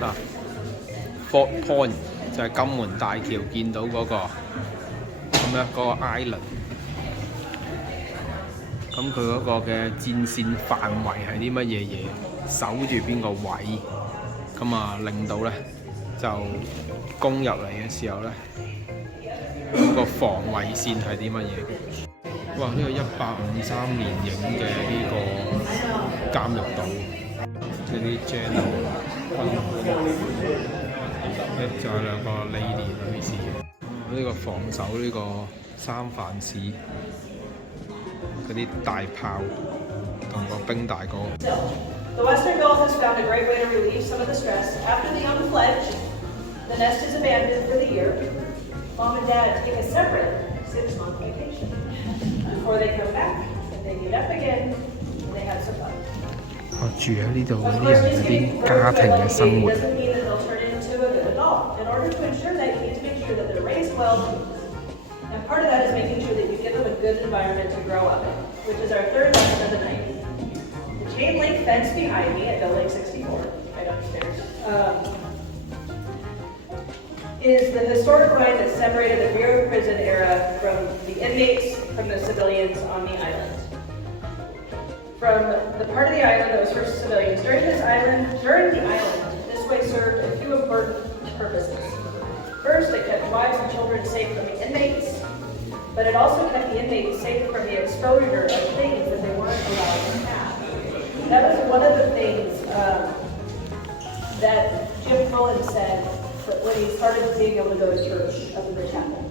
嗱 ，Fort Point 就係金門大橋見到嗰個咁樣嗰個 island。咁佢嗰個嘅戰線範圍係啲乜嘢嘢？守住邊個位？咁啊，令到咧就攻入嚟嘅時候咧，嗰個防衞線係啲乜嘢嘅？哇！呢個1853年影嘅呢個監獄島，嗰啲 Jenna 仲有兩個 lady 女士。呢個防守呢個三藩市嗰啲大炮同個兵大哥。The Western Gulf has found a great way to relieve some of the stress. After the young fledge, the nest is abandoned for the year. Mom and Dad take a separate 6-month vacation. Before they come back, they meet up again, and they have some fun. 我住喺呢度嗰啲人嗰啲家庭嘅生活。Doesn't mean that they'll turn into a good adult. In order to ensure that, you need to make sure that they're raised well. And part of that is making sure that you give them a good environment to grow up in, which is our third lesson of the night. The chain link fence behind me at Building 64, right upstairs, is the historic line that separated the Bureau of Prison era from the inmates from the civilians on the island. From the part of the island that was for civilians, during the island, this way served a few important purposes. First, it kept wives and children safe from the inmates, but it also kept the inmates safe from the exposure of things that they weren't allowed to have. That was one of the things that Jim Cullen said when he started being able to go to church up in the chapel.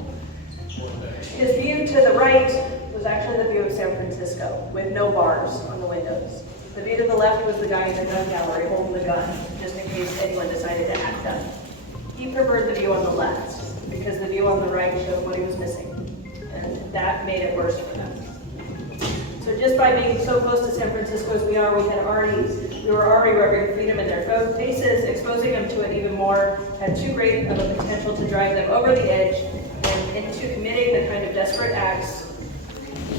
His view to the right was actually the view of San Francisco, with no bars on the windows. The view to the left was the guy in the gun gallery holding the gun, just in case anyone decided to act up. He preferred the view on the left, because the view on the right showed what he was missing, and that made it worse for them. So just by being so close to San Francisco as we are, we were already rubbing freedom in their faces, exposing them to it even more, had too great of a potential to drive them over the edge and into committing the kind of desperate acts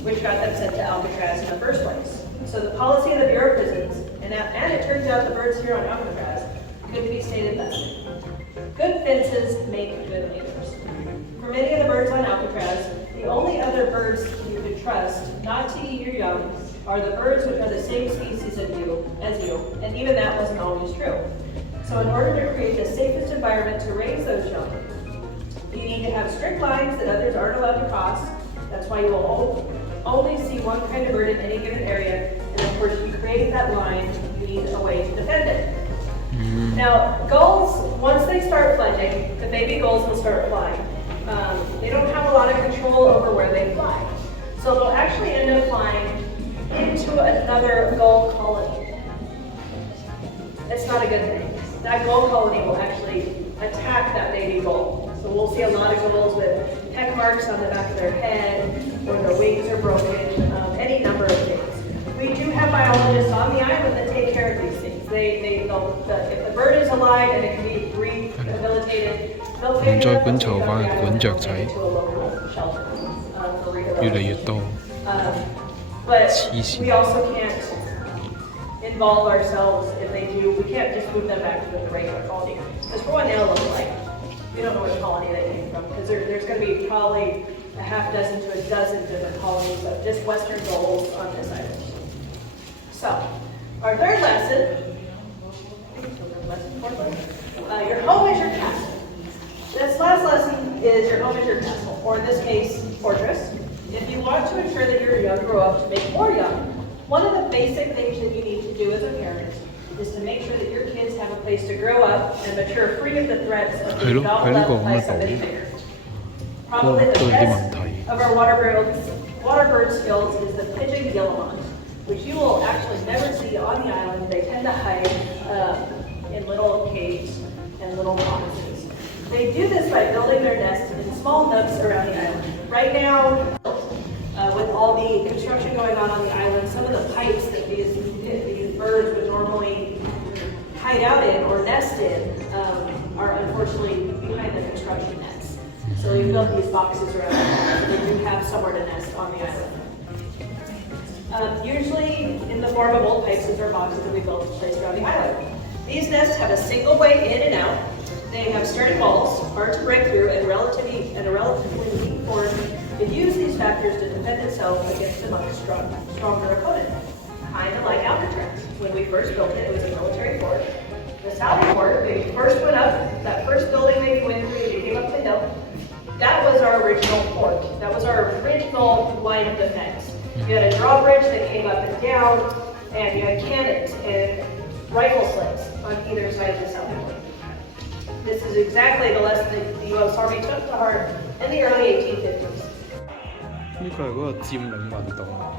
which got them sent to Alcatraz in the first place. So the policy of the Bureau of Prisons, and it turns out the birds here on Alcatraz, could be stated thus: good fences make good neighbors. For many of the birds on Alcatraz, the only other birds you could trust not to eat your young are the birds which are the same species as you, and even that wasn't always true. So in order to create the safest environment to raise those young, you need to have strict lines that others aren't allowed to cross. That's why you will only see one kind of bird in any given area, and of course, if you create that line, you need a way to defend it. Now, gulls, once they start fledging, the baby gulls will start flying. They don't have a lot of control over where they fly. So they'll actually end up flying into another gull colony. It's not a good thing. That gull colony will actually attack that baby gull. So we'll see a lot of gulls with peck marks on the back of their head, or their wings are broken, any number of things. We do have biologists on the island that take care of these things. If the bird is alive and it can be rehabilitated, they'll take care of it to a local shelter for rehabilitation. But we also can't involve ourselves if they do. We can't just move them back to the regular colony. Because for one, they'll look like. We don't know which colony they came from, because there's going to be probably a half dozen to a dozen different colonies of just western gulls on this island. So, our third lesson, your home is your castle. This last lesson is your home is your castle, or in this case, fortress. If you want to ensure that your young grow up to make more young, one of the basic things that you need to do as a parent is to make sure that your kids have a place to grow up and mature free of the threats of being not by somebody bigger. Probably the best of our waterbird skills is the pigeon guillemot, which you will actually never see on the island. They tend to hide in little caves and little boxes. They do this by building their nests in small nooks around the island. Right now, with all the construction going on the island, some of the pipes that these birds would normally hide out in or nest in are unfortunately behind the construction nets. So we've built these boxes around the island, so they do have somewhere to nest on the island. Usually in the form of old pipes or boxes that we built placed around the island. These nests have a single way in and out. They have sturdy walls, hard to break through, and a relatively weak core. It uses these factors to defend itself against a much stronger opponent. Kind of like Alcatraz. When we first built it, it was a military fort. The South Fort, they first went up, that first building they went through, they came up the hill. That was our original fort. That was our original line of defense. You had a drawbridge that came up and down, and you had cannons and rifle slings on either side of the South Fort. This is exactly the lesson that the U.S. Army took to heart in the early 1850s. 呢個係嗰個佔領運動啊！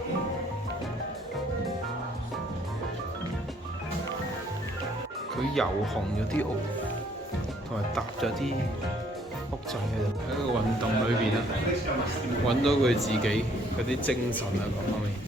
佢遊紅咗啲澳，同埋搭咗啲屋仔喺度。喺個運動裏邊咧，揾到佢自己嗰啲精神啊各方面。